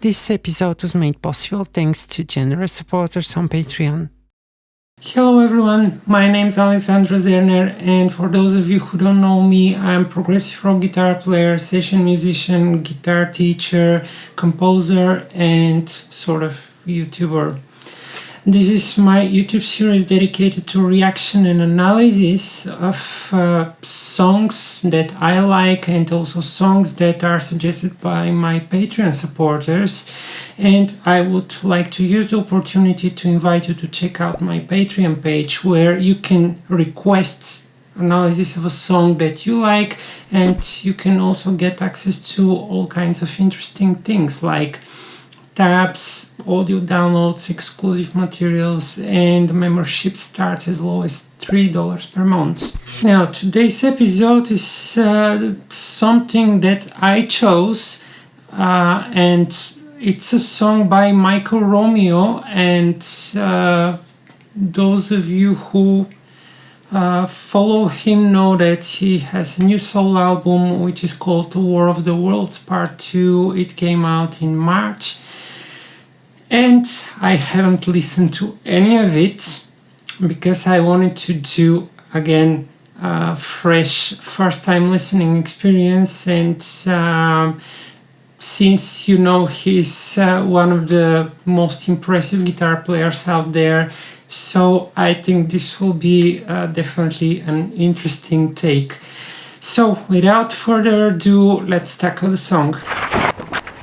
This episode was made possible thanks to generous supporters on Patreon. Hello everyone, my name is Alexandra Zerner, and for those of you who don't know me, I'm progressive rock guitar player, session musician, guitar teacher, composer, and sort of YouTuber. This is my YouTube series dedicated to reaction and analysis of songs that I like and also songs that are suggested by my Patreon supporters. And I would like to use the opportunity to invite you to check out my Patreon page, where you can request analysis of a song that you like, and you can also get access to all kinds of interesting things like tabs, audio downloads, exclusive materials, and membership starts as low as $3 per month. Now, today's episode is something that I chose, and it's a song by Michael Romeo, and those of you who follow him know that he has a new solo album which is called War of the Worlds Part 2. It came out in March. And I haven't listened to any of it because I wanted to do, again, a fresh first-time listening experience. And since you know he's one of the most impressive guitar players out there, so I think this will be definitely an interesting take. So without further ado, let's tackle the song.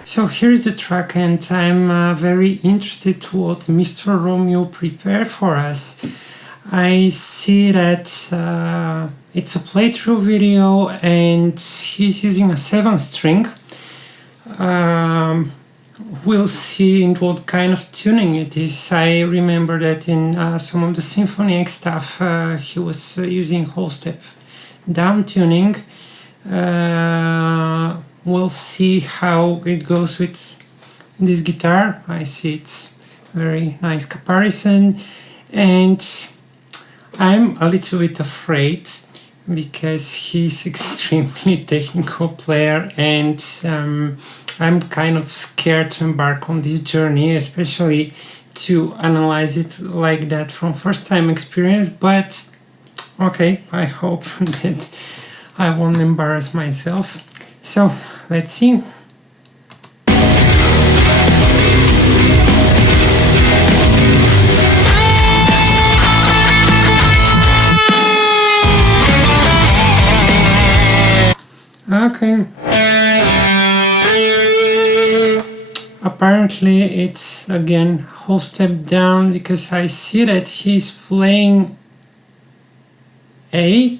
So here's the track, and I'm very interested what Mr. Romeo prepared for us. I see that it's a playthrough video and he's using a 7-string. We'll see in what kind of tuning it is. I remember that in some of the Symphony X stuff he was using whole step down tuning. We'll see how it goes with this guitar. I see it's very nice comparison, and I'm a little bit afraid because he's extremely technical player, and I'm kind of scared to embark on this journey, especially to analyze it like that from first time experience. But okay, I hope that I won't embarrass myself. So let's see. Okay. Apparently it's again whole step down because I see that he's playing A.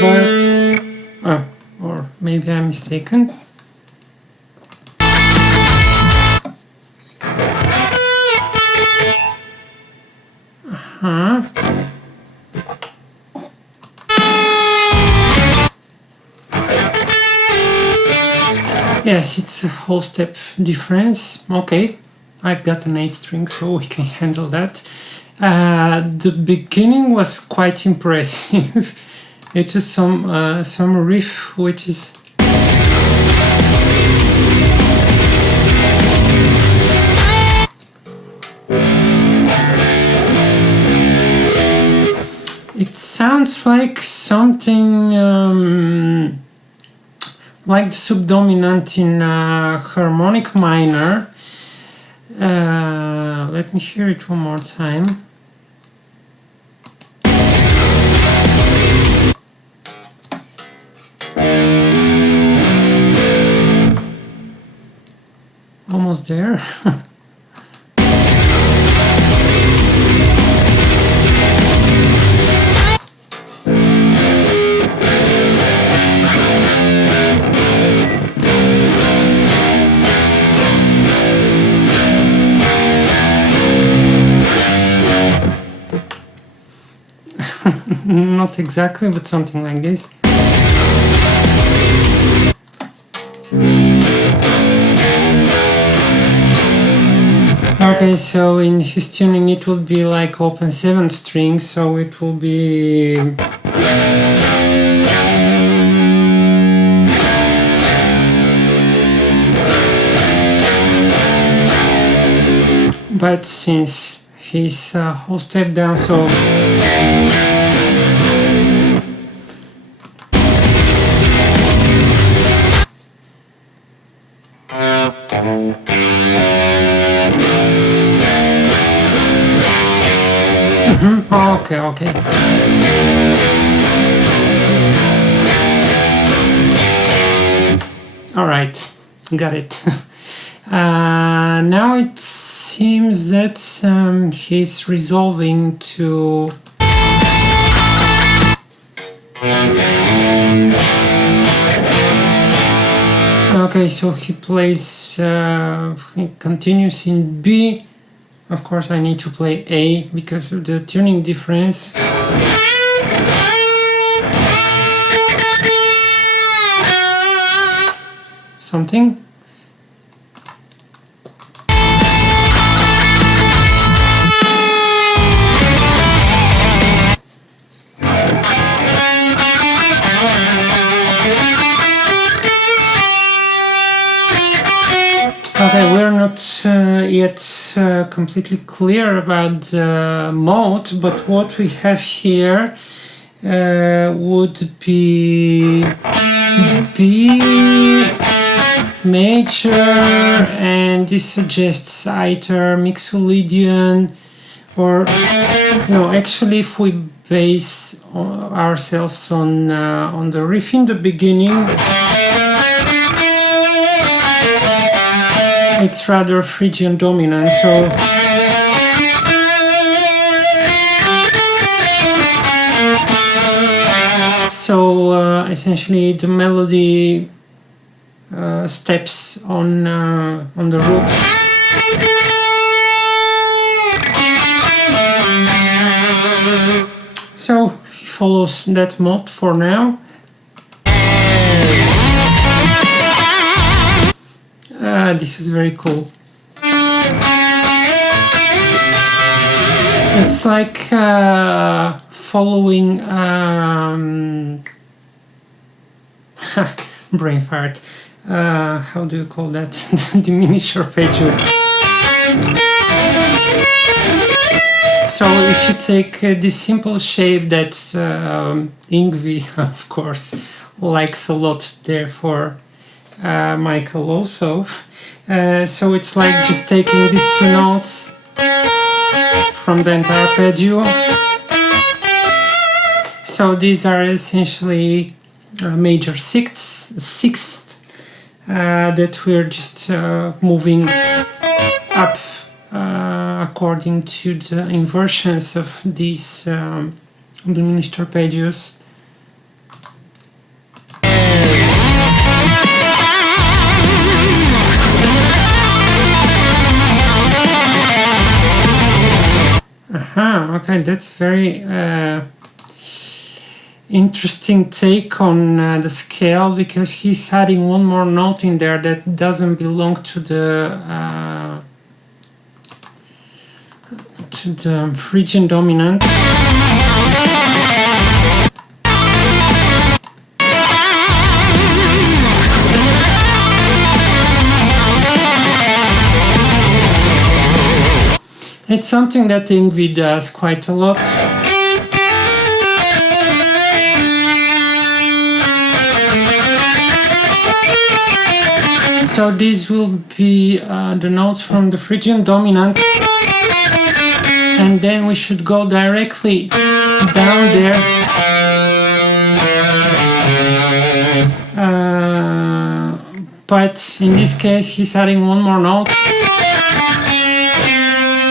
But, or maybe I'm mistaken. Yes, it's a whole step difference. Okay, I've got an 8-string, so we can handle that. The beginning was quite impressive. It was some riff which is it sounds like something like the subdominant in harmonic minor. Let me hear it one more time. Almost there. Not exactly, but something like this. Okay, so in his tuning it would be like open 7 string, so it will be but since he's a whole step down, so okay. All right, got it. Now it seems that he's resolving to okay, so he plays he continues in B. Of course I need to play A because of the tuning difference. Something. Okay, we're not yet completely clear about the mode, but what we have here would be B major, and this suggests either Mixolydian or no, actually if we base ourselves on the riff in the beginning, it's rather Phrygian dominant, so essentially the melody steps on the rook. So he follows that mode for now. This is very cool. It's like following brain fart. How do you call that? Diminish arpeggio. So if you take this simple shape that Yngwie, of course, likes a lot, therefore Michael also. So it's like just taking these two notes from the entire arpeggio. So these are essentially major sixths that we're just moving up according to the inversions of these diminished arpeggios. Okay, that's very interesting take on the scale, because he's adding one more note in there that doesn't belong to the Phrygian dominant. It's something that Yngwie does quite a lot. So these will be the notes from the Phrygian dominant, and then we should go directly down there. But in this case he's adding one more note.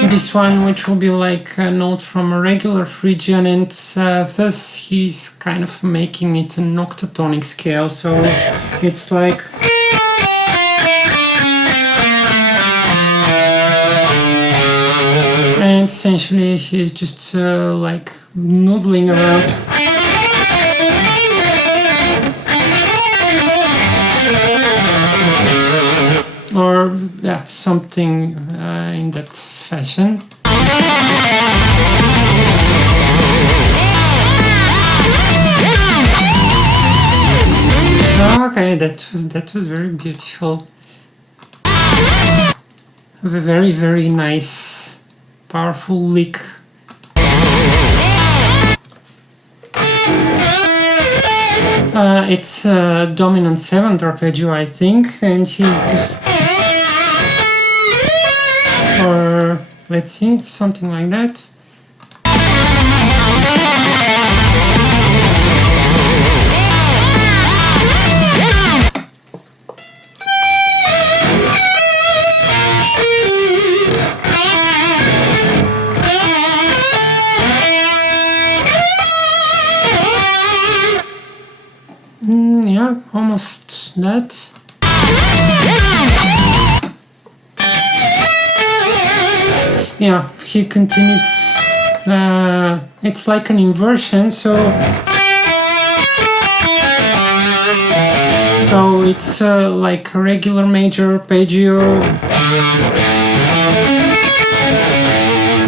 This one, which will be like a note from a regular Phrygian, and thus he's kind of making it an octatonic scale, so it's like and essentially he's just like noodling around. Or yeah, something in that fashion. Okay, that was very beautiful. a very, very nice, powerful lick. It's a dominant 7 arpeggio, I think, and he's just, or let's see, something like that. Yeah, almost that. Yeah, he continues. It's like an inversion, so it's like a regular major arpeggio,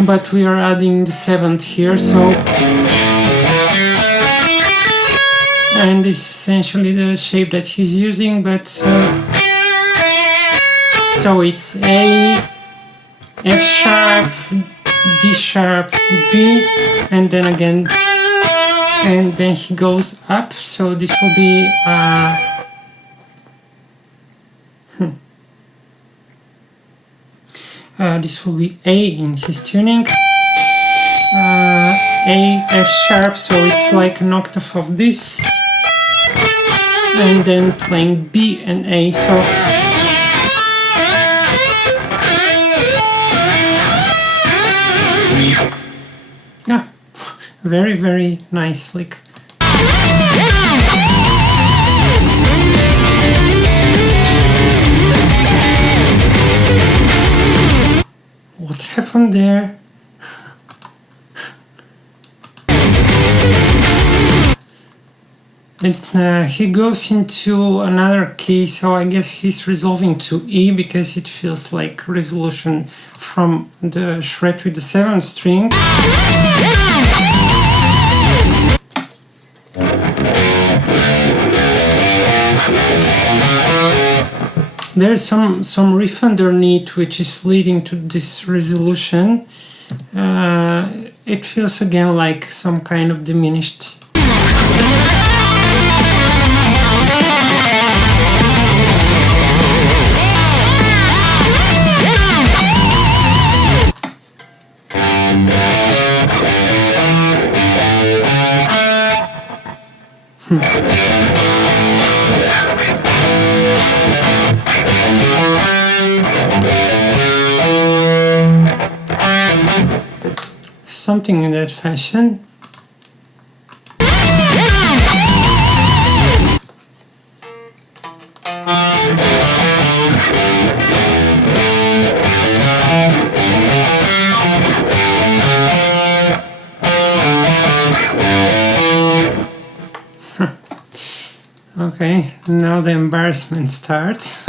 but we are adding the 7th here, so. And this is essentially the shape that he's using, but so it's A, F sharp, D sharp, B, and then again, and then he goes up, so this will be this will be A in his tuning, A, F sharp, so it's like an octave of this, and then playing B and A, so yeah, very, very nice lick. What happened there? And he goes into another key, so I guess he's resolving to E because it feels like resolution from the shred with the 7th string. There's some riff underneath which is leading to this resolution. It feels again like some kind of diminished. Something in that fashion. Okay, now the embarrassment starts.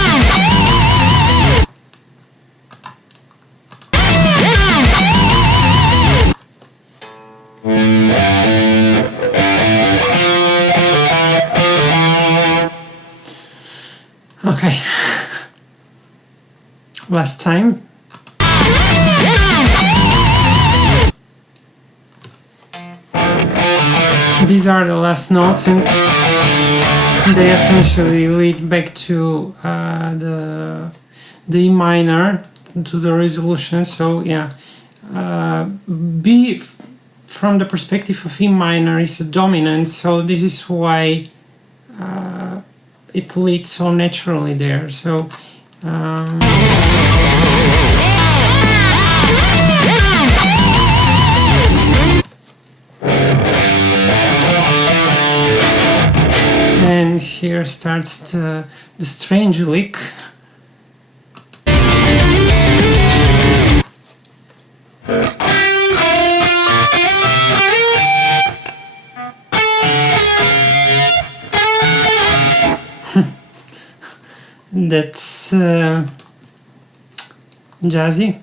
Okay, last time. These are the last notes, and they essentially lead back to the E minor, to the resolution. So yeah, B from the perspective of E minor is a dominant, so this is why it leads so naturally there. So and here starts the strange lick. That's jazzy.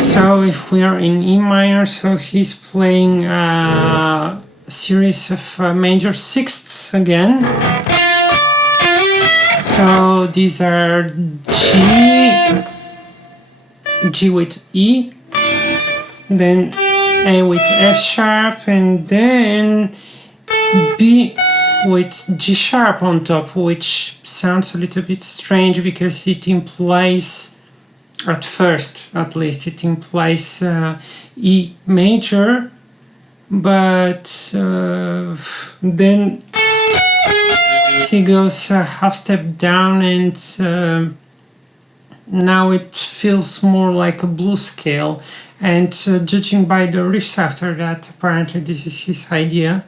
So if we are in E minor, so he's playing a series of major sixths again. So these are G with E, then A with F sharp, and then B with G sharp on top, which sounds a little bit strange because it implies, at first at least, it implies E major, but then he goes a half step down, and now it feels more like a blues scale, and judging by the riffs after that, apparently this is his idea.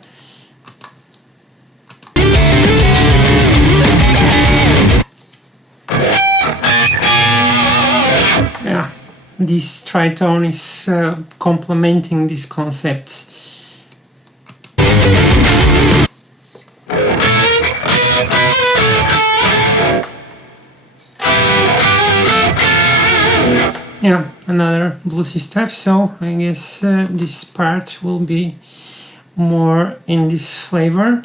Yeah, this tritone is complementing this concept. Yeah, another bluesy stuff, so I guess this part will be more in this flavor.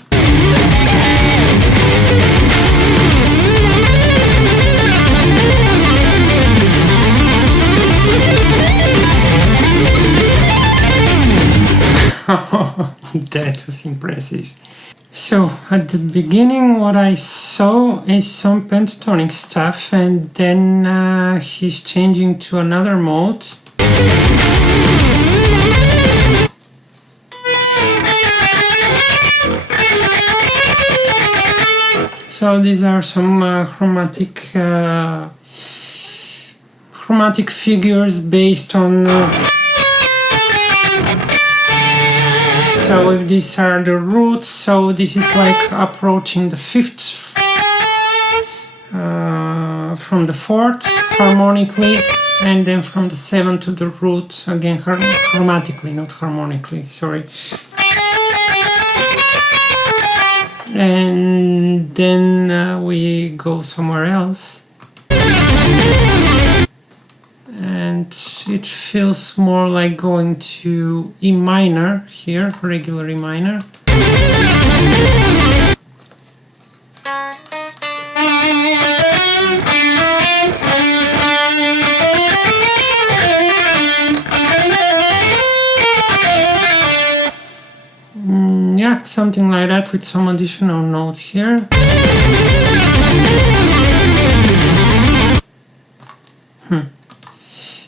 That was impressive. So at the beginning what I saw is some pentatonic stuff, and then he's changing to another mode. So these are some chromatic figures based on so if these are the roots, so this is like approaching the fifth from the fourth harmonically, and then from the seventh to the root again chromatically, not harmonically, sorry. And then we go somewhere else. And it feels more like going to E minor here, regular E minor. Yeah, something like that with some additional notes here.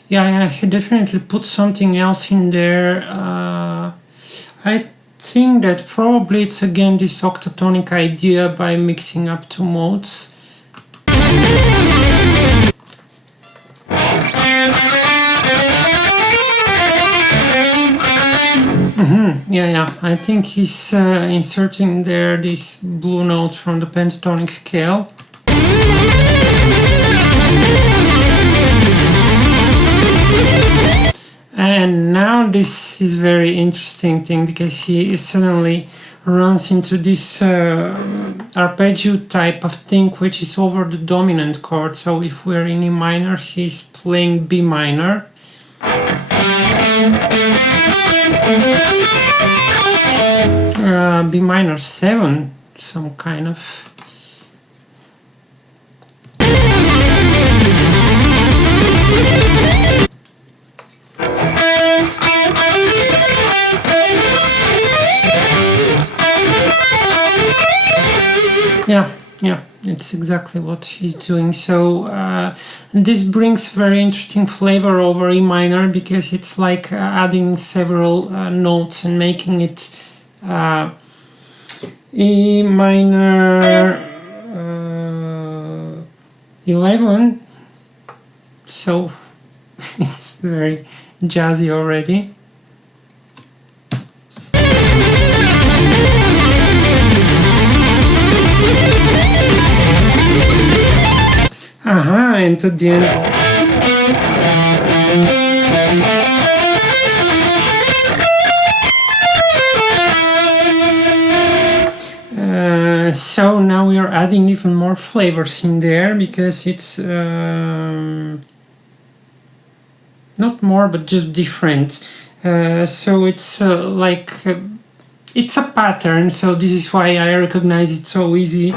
Yeah, he definitely put something else in there. I think that probably it's again this octatonic idea by mixing up two modes. Yeah, I think he's inserting there these blue notes from the pentatonic scale. And now this is very interesting thing, because he suddenly runs into this arpeggio type of thing, which is over the dominant chord. So if we're in E minor, he's playing B minor. B minor 7, some kind of. Yeah, it's exactly what he's doing. So this brings very interesting flavor over E minor, because it's like adding several notes and making it E minor 11. So it's very jazzy already. And at the end. So now we are adding even more flavors in there, because it's not more, but just different. So it's it's a pattern, so this is why I recognize it so easy.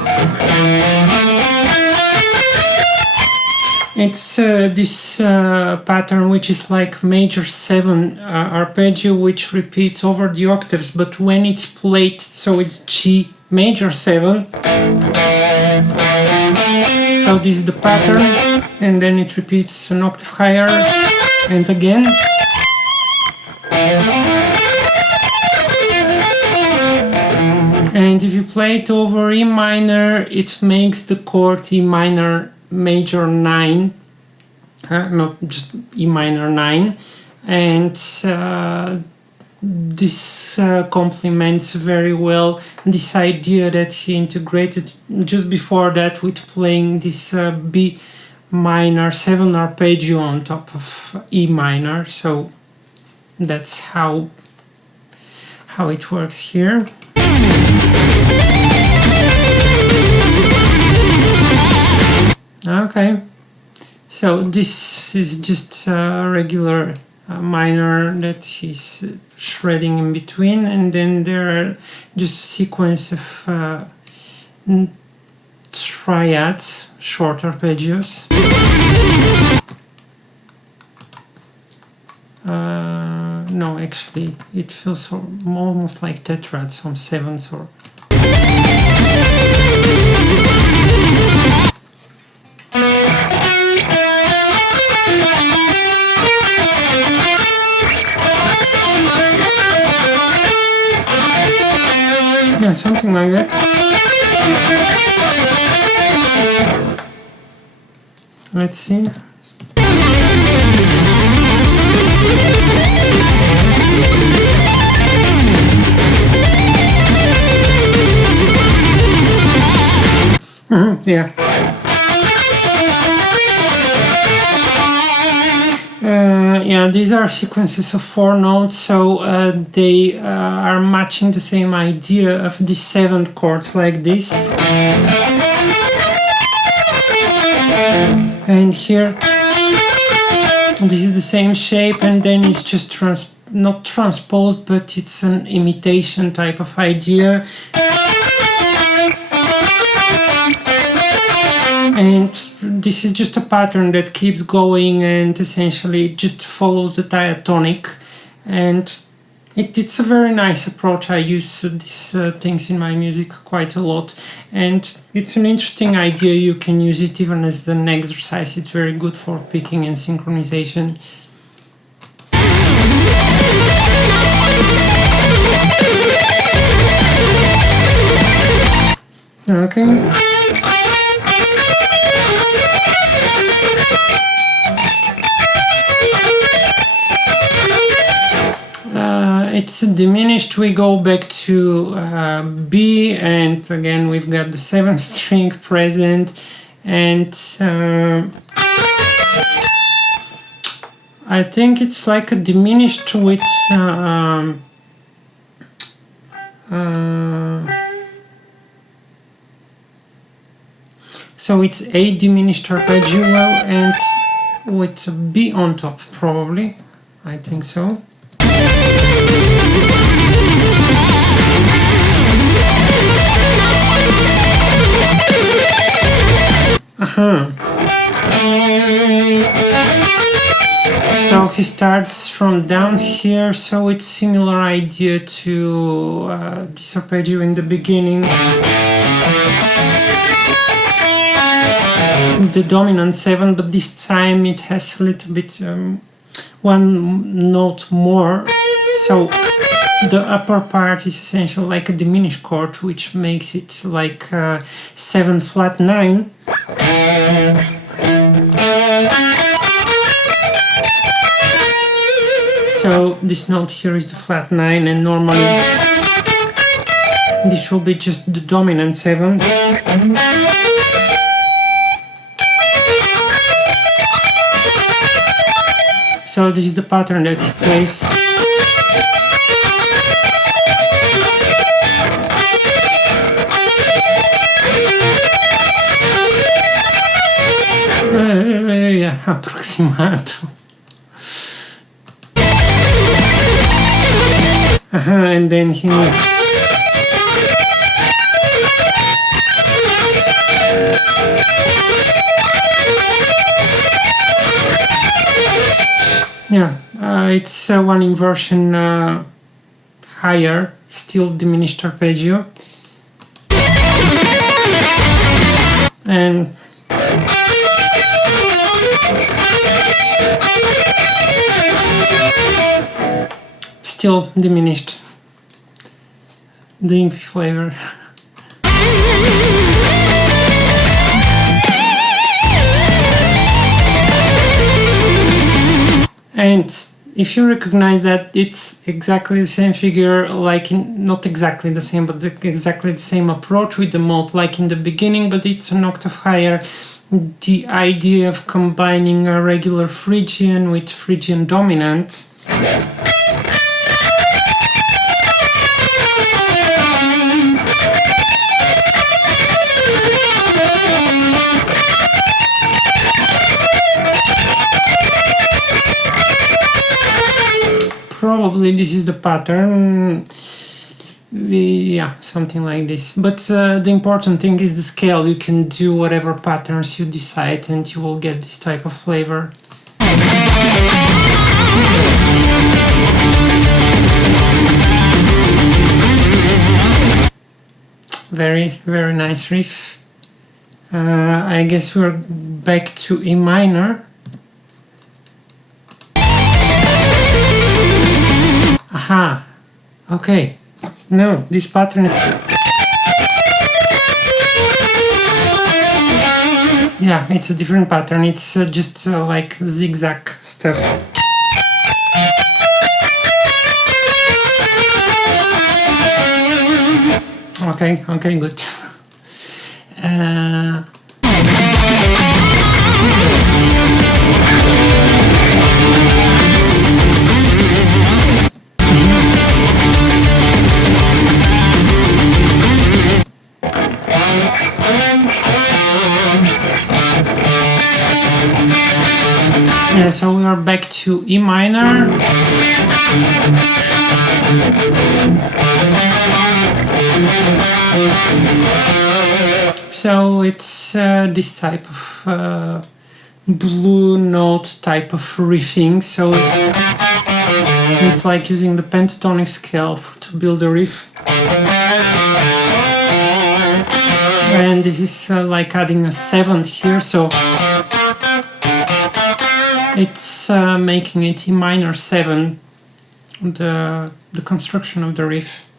It's this pattern which is like major 7 arpeggio, which repeats over the octaves, but when it's played, so it's G major 7. So this is the pattern, and then it repeats an octave higher, and again. And if you play it over E minor, it makes the chord E minor major 9, not just E minor 9, and this complements very well this idea that he integrated just before that with playing this B minor 7 arpeggio on top of E minor. So that's how it works here. Okay, so this is just a regular minor that he's shredding in between, and then there are just a sequence of triads, short arpeggios. No, actually, it feels almost like tetrads, some 7s or. Yeah, something like that. Let's see. Yeah. Yeah, these are sequences of 4 notes, so they are matching the same idea of the 7 chords like this. And here, this is the same shape, and then it's just not transposed, but it's an imitation type of idea. And this is just a pattern that keeps going and essentially just follows the diatonic, and it's a very nice approach. I use these things in my music quite a lot, and it's an interesting idea. You can use it even as an exercise. It's very good for picking and synchronization. Okay. It's diminished. We go back to B, and again we've got the 7th string present, and I think it's like a diminished with so it's A diminished arpeggio and with a B on top, probably. I think so. So he starts from down here, so it's similar idea to this arpeggio in the beginning. The dominant 7, but this time it has a little bit one note more, so the upper part is essentially like a diminished chord, which makes it like 7 flat 9. So this note here is the flat 9, and normally this will be just the dominant 7. So this is the pattern that he plays. Yeah, approximato. And then he... Yeah, it's one inversion higher, still diminished arpeggio. And still diminished the Infi flavor. And if you recognize that it's exactly the same figure, like not exactly the same, but exactly the same approach with the mode like in the beginning, but it's an octave higher. The idea of combining a regular Phrygian with Phrygian dominant. Probably this is the pattern, yeah, something like this. But the important thing is the scale. You can do whatever patterns you decide and you will get this type of flavor. Very, very nice riff. I guess we're back to E minor. Aha, okay, no, this pattern is... Yeah, it's a different pattern, it's just like zigzag stuff. Okay, okay, good. Yeah, so we are back to E minor. So it's this type of blue note type of riffing. So it's like using the pentatonic scale to build a riff. And this is like adding a seventh here, so it's making it E minor 7, the construction of the riff.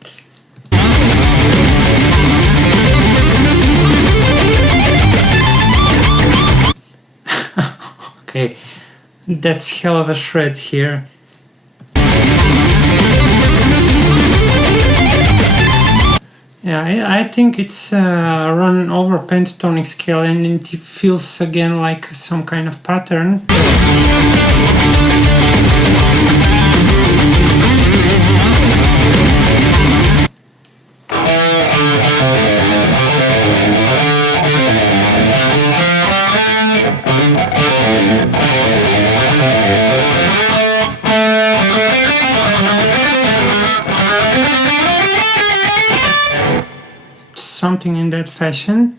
Okay, that's hell of a shred here. Yeah, I think it's run over pentatonic scale and it feels again like some kind of pattern. Something in that fashion.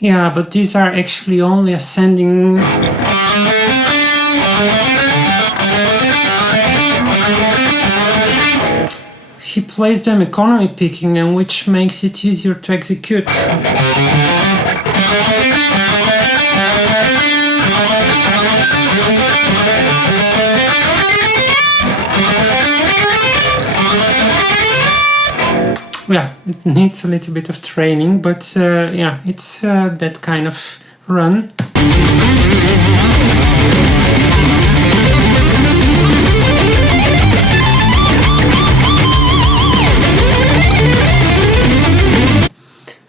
Yeah, but these are actually only ascending. He plays them economy picking, and which makes it easier to execute. Yeah, it needs a little bit of training, but yeah, it's that kind of run.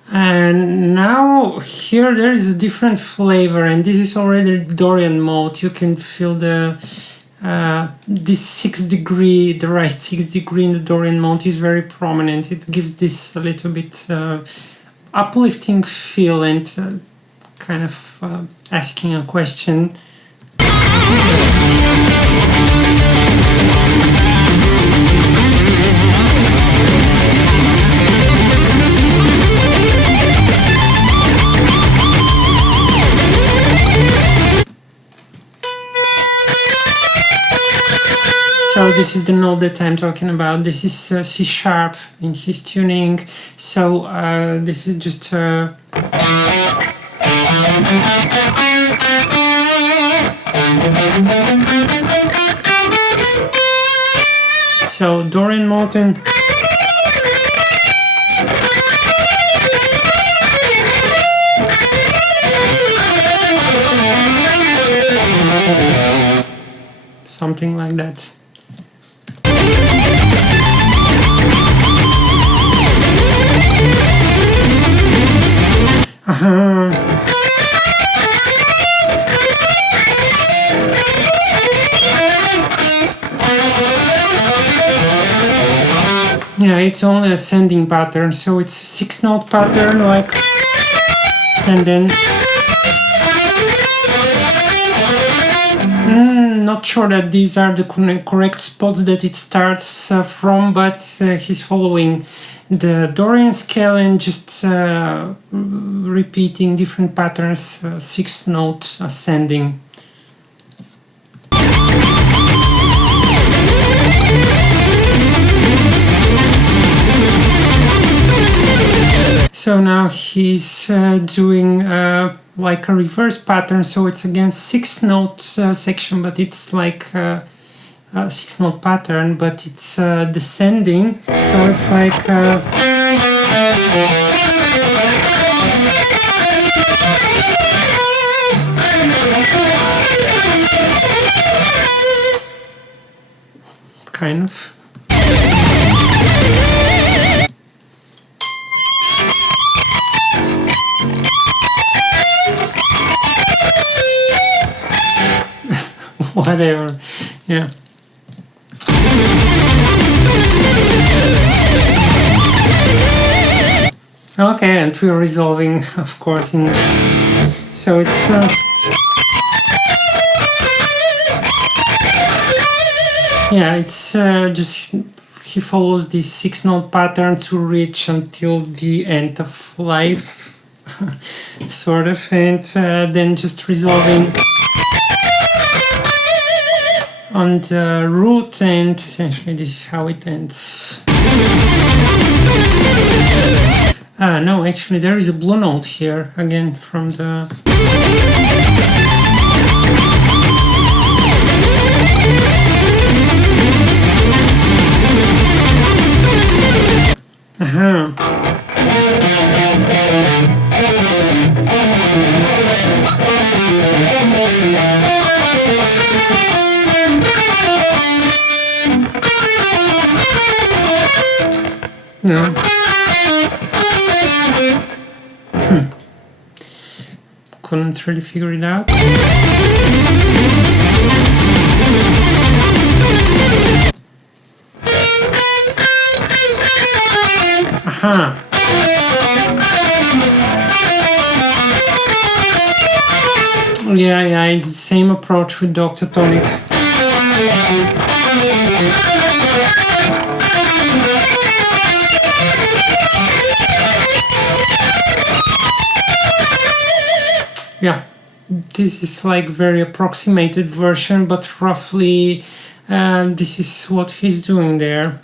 And now here there is a different flavor, and this is already Dorian mode. You can feel the this 6 degree, the right 6 degree in the Dorian mode is very prominent. It gives this a little bit uplifting feel and kind of asking a question. So this is the note that I'm talking about. This is C sharp in his tuning. So this is just so Dorian Morton. Something like that. Yeah, it's only ascending pattern, so it's a 6-note pattern, like, and then not sure that these are the correct spots that it starts from, but he's following the Dorian scale and just repeating different patterns, 6-note ascending. So now he's doing like a reverse pattern, so it's again 6-note section, but it's like a 6-note pattern, but it's descending, so it's like kind of. Whatever, yeah. Okay, and we're resolving, of course, in so it's yeah, it's just he follows this 6-note pattern to reach until the end of life, sort of, and then just resolving on the root, and essentially this is how it ends. No, actually there is a blue note here, again from the... No. Couldn't really figure it out. Aha. Yeah, it's the same approach with Dr. Tonic. Yeah, this is like very approximated version, but roughly this is what he's doing there.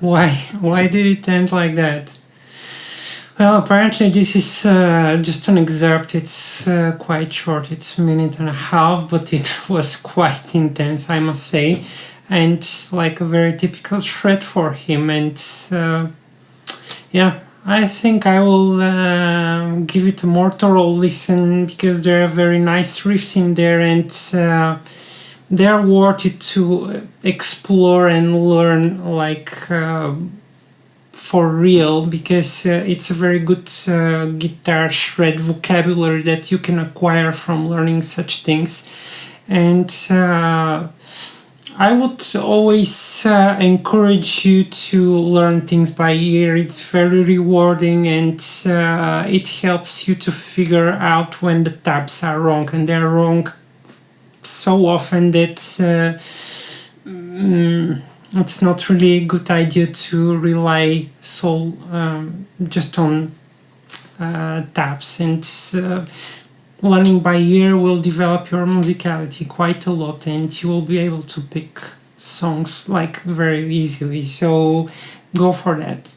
Why did it end like that? Well, apparently this is just an excerpt. It's quite short, it's a minute and a half, but it was quite intense, I must say, and like a very typical shred for him. And yeah, I think I will give it a more thorough listen, because there are very nice riffs in there, and they are worth it to explore and learn, like for real, because it's a very good guitar shred vocabulary that you can acquire from learning such things. And I would always encourage you to learn things by ear. It's very rewarding, and it helps you to figure out when the tabs are wrong, and they're wrong so often that it's not really a good idea to rely so just on tabs, and learning by ear will develop your musicality quite a lot, and you will be able to pick songs like very easily, so go for that.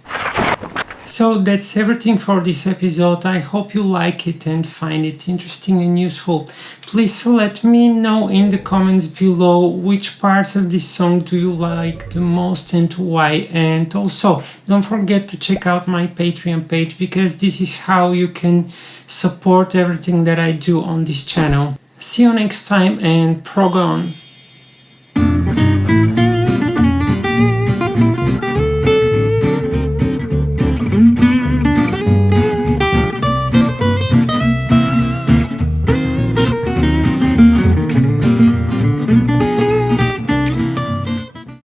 So that's everything for this episode. I hope you like it and find it interesting and useful. Please let me know in the comments below which parts of this song do you like the most and why. And also don't forget to check out my Patreon page, because this is how you can support everything that I do on this channel. See you next time, and prog on!